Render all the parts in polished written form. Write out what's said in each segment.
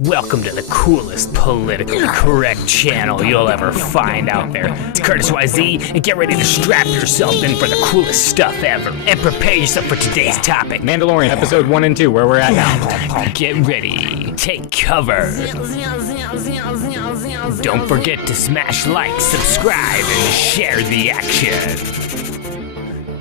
Welcome to the coolest politically correct channel you'll ever find out there. It's Curtis YZ, and get ready to strap yourself in for the coolest stuff ever. And prepare yourself for today's topic. Mandalorian, episode 1 and 2, where we're at now. Get ready, take cover. Don't forget to smash like, subscribe, and share the action.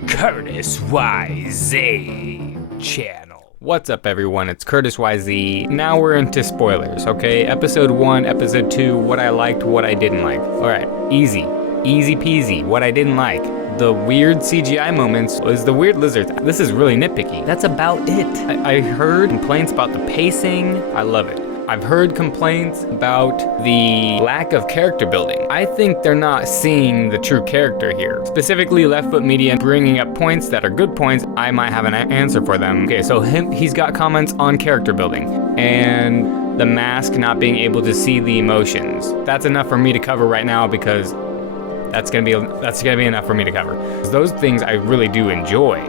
Curtis YZ channel. What's up, everyone? It's Curtis YZ. Now we're into spoilers, okay? Episode 1, episode 2, what I liked, what I didn't like. Alright, easy peasy. What I didn't like. The weird CGI moments was the weird lizards. This is really nitpicky. That's about it. I heard complaints about the pacing. I love it. I've heard complaints about the lack of character building. I think they're not seeing the true character here. Specifically, Left Foot Media bringing up points that are good points. I might have an answer for them. Okay, so he's got comments on character building and the mask not being able to see the emotions. That's enough for me to cover right now because that's gonna be enough for me to cover. Those things I really do enjoy.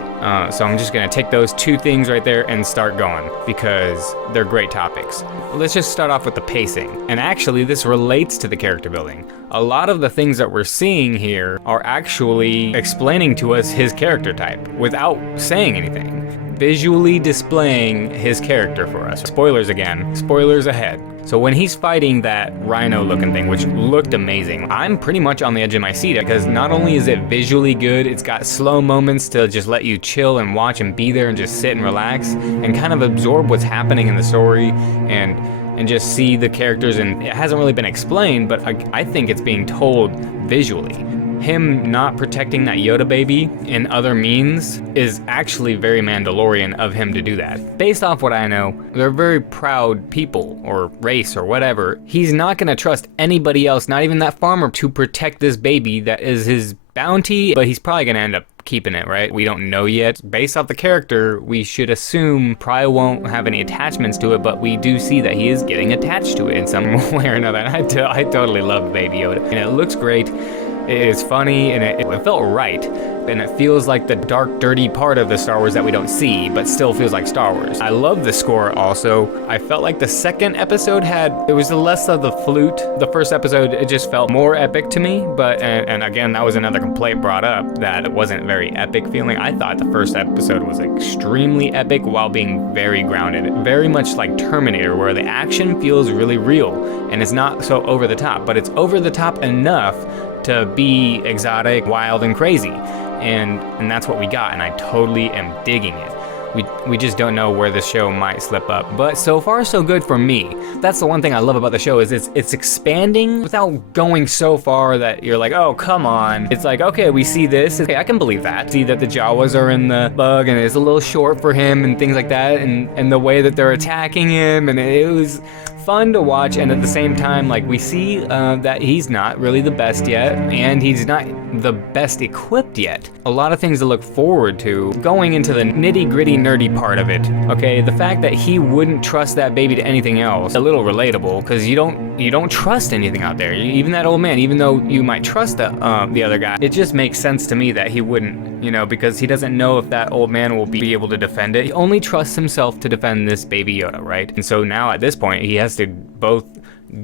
So I'm just gonna take those two things right there and start going because they're great topics. Let's just start off with the pacing. And actually this relates to the character building. A lot of the things that we're seeing here are actually explaining to us his character type without saying anything. Visually displaying his character for us. Spoilers again, spoilers ahead. So when he's fighting that rhino looking thing, which looked amazing, I'm pretty much on the edge of my seat because not only is it visually good, it's got slow moments to just let you chill and watch and be there and just sit and relax and kind of absorb what's happening in the story and just see the characters. And it hasn't really been explained, but I think it's being told visually. Him not protecting that Yoda baby in other means is actually very Mandalorian of him to do that. Based off what I know, they're very proud people or race or whatever. He's not gonna trust anybody else, not even that farmer, to protect this baby that is his bounty, but he's probably gonna end up keeping it, right? We don't know yet. Based off the character, we should assume probably won't have any attachments to it, but we do see that he is getting attached to it in some way or another. And I totally love Baby Yoda. And it looks great. It is funny and it felt right, and it feels like the dark, dirty part of the Star Wars that we don't see, but still feels like Star Wars. I love the score also. I felt like the second episode it was less of the flute. The first episode, it just felt more epic to me, but, and again, that was another complaint brought up, that it wasn't very epic feeling. I thought the first episode was extremely epic while being very grounded. Very much like Terminator, where the action feels really real, and it's not so over the top, but it's over the top enough to be exotic, wild, and crazy. And that's what we got, and I totally am digging it. We just don't know where the show might slip up, but so far so good for me. That's the one thing I love about the show is it's expanding without going so far that you're like, oh, come on. It's like, okay, we see this. Okay, I can believe that. See that the Jawas are in the bug and it's a little short for him and things like that, and the way that they're attacking him, and it was fun to watch. And at the same time, like, we see that he's not really the best yet, and he's not the best equipped yet. A lot of things to look forward to. Going into the nitty gritty nerdy part of it, okay, the fact that he wouldn't trust that baby to anything else, a little relatable, because you don't trust anything out there. Even that old man, even though you might trust the other guy, it just makes sense to me that he wouldn't, because he doesn't know if that old man will be able to defend it. He only trusts himself to defend this Baby Yoda, right? And so now at this point, he has to both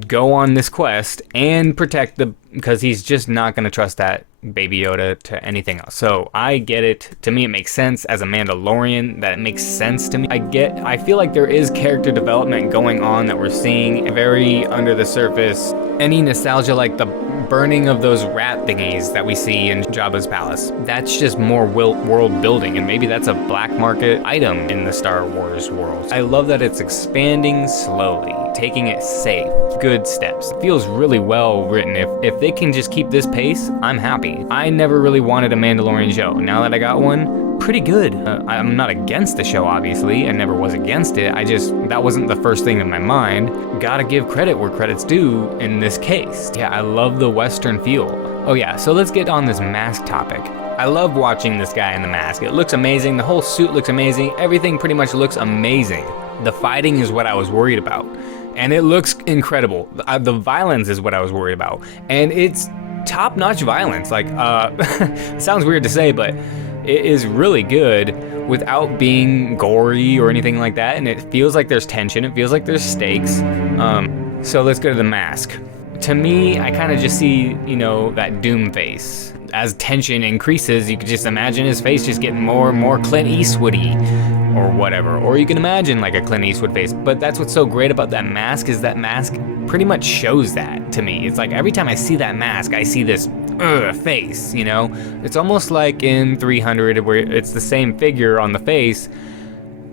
go on this quest and protect because he's just not going to trust that Baby Yoda to anything else. So I get it. To me, it makes sense as a Mandalorian that it makes sense to me. I feel like there is character development going on that we're seeing very under the surface. Any nostalgia like the burning of those rat thingies that we see in Jabba's palace, that's just more world building, and maybe that's a black market item in the Star Wars world. I love that it's expanding slowly, taking it safe, good steps. It feels really well written. If they can just keep this pace, I'm happy. I never really wanted a Mandalorian show. Now that I got one, pretty good. I'm not against the show, obviously. I never was against it. That wasn't the first thing in my mind. Gotta give credit where credit's due in this case. Yeah, I love the Western feel. Oh yeah, so let's get on this mask topic. I love watching this guy in the mask. It looks amazing. The whole suit looks amazing. Everything pretty much looks amazing. The fighting is what I was worried about. And it looks incredible. The violence is what I was worried about. And it's top-notch violence. Like, sounds weird to say, but it is really good without being gory or anything like that, and it feels like there's tension, it feels like there's stakes. So let's go to the mask. To me, I kind of just see, you know, that Doom face. As tension increases, you could just imagine his face just getting more and more Clint Eastwoody or whatever. Or you can imagine like a Clint Eastwood face. But that's what's so great about that mask, is that mask pretty much shows that to me. It's like every time I see that mask, I see this face, you know? It's almost like in 300 where it's the same figure on the face.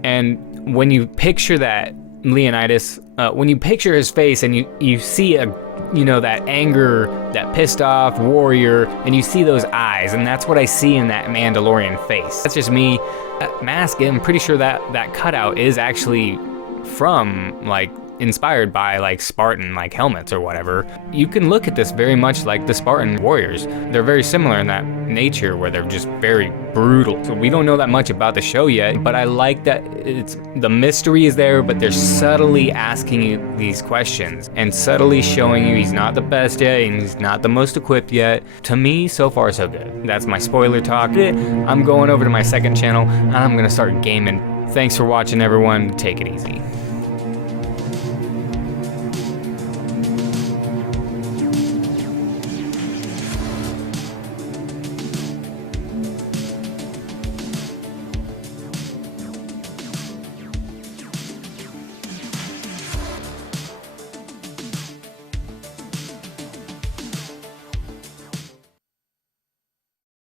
And when you picture that Leonidas, when you picture his face and you see that anger, that pissed off warrior, and you see those eyes, and that's what I see in that Mandalorian face. That's just me. That mask, I'm pretty sure that cutout is actually from, like, inspired by like Spartan like helmets or whatever. You can look at this very much like the Spartan warriors. They're very similar in that nature where they're just very brutal. So we don't know that much about the show yet, but I like that the mystery is there, but they're subtly asking you these questions and subtly showing you he's not the best yet and he's not the most equipped yet. To me, so far so good. That's my spoiler talk. I'm going over to my second channel and I'm gonna start gaming. Thanks for watching, everyone. Take it easy.